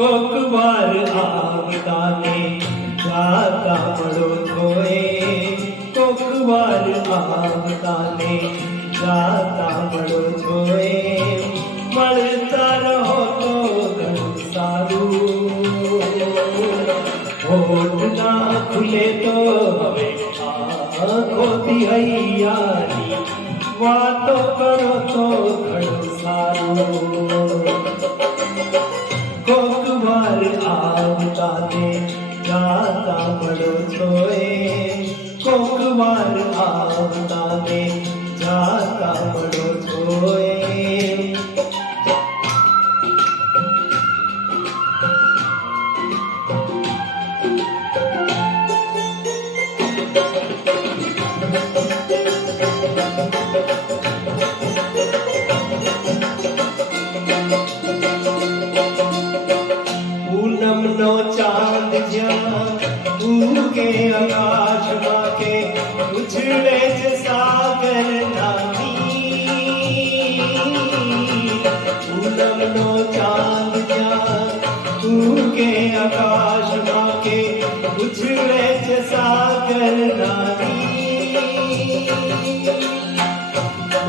કોક વાર આવતાને ગાતા મળો થોડે કોક મળતા રહો તો ઘણું સારું. ના ખુલે તો હવે આંખોથી હૈયારી વાતો કરો તો ઘણું સારું કોક વાર આવતા ને જાતા મળો તોય કોક વાર આવતા ને જાતા મળો તોય પૂનમનો ચાંદ જ્યાં ઉગે આકાશમાં કે ઉછળે છે સાગર નાની ઉછળે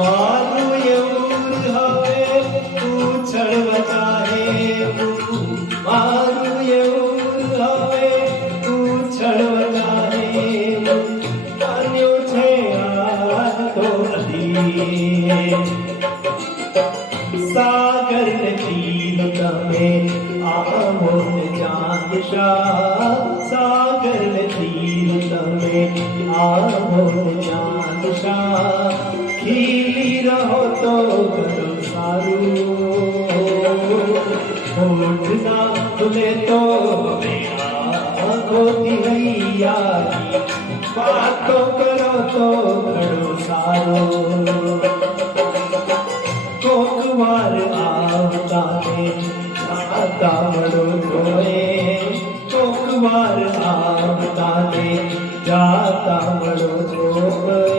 મારું એવું હવે ઉછળવા ચાહે મારું એવું હવે ઉછળવા ચાહે માન્યું છે સાગર નથી તમે તમે આવો ને ચાંદ શાહ ખીલી રહો તો ઘણું સારું હોઠ ના ખુલે તો હવે આંખોથી હૈયારી વાતો કરો તો ઘણું સારું કોક વાર આવતા ને જાતા મળો તોય